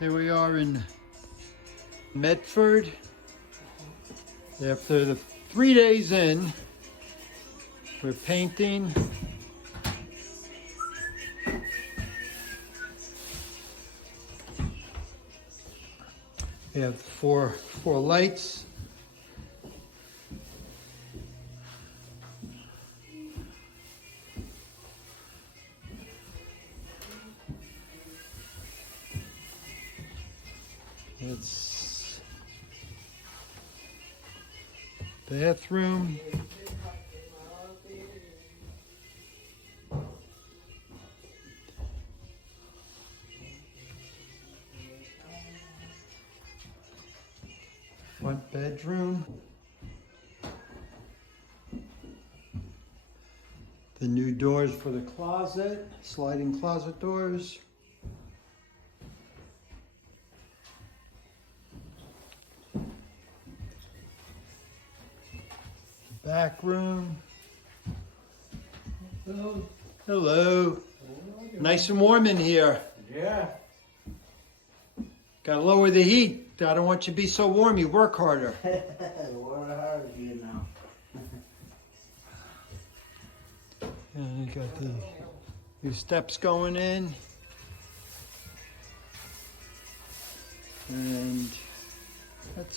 Here we are in Medford. After the 3 days in, we're painting. We have four lights. It's bathroom. Front bedroom. The new doors for the closet, sliding closet doors. Back room. Hello. Hello. Nice and warm in here. Yeah. Gotta lower the heat. I don't want you to be so warm. You work harder. Work hard here now. And you got the new steps going in. And that's it.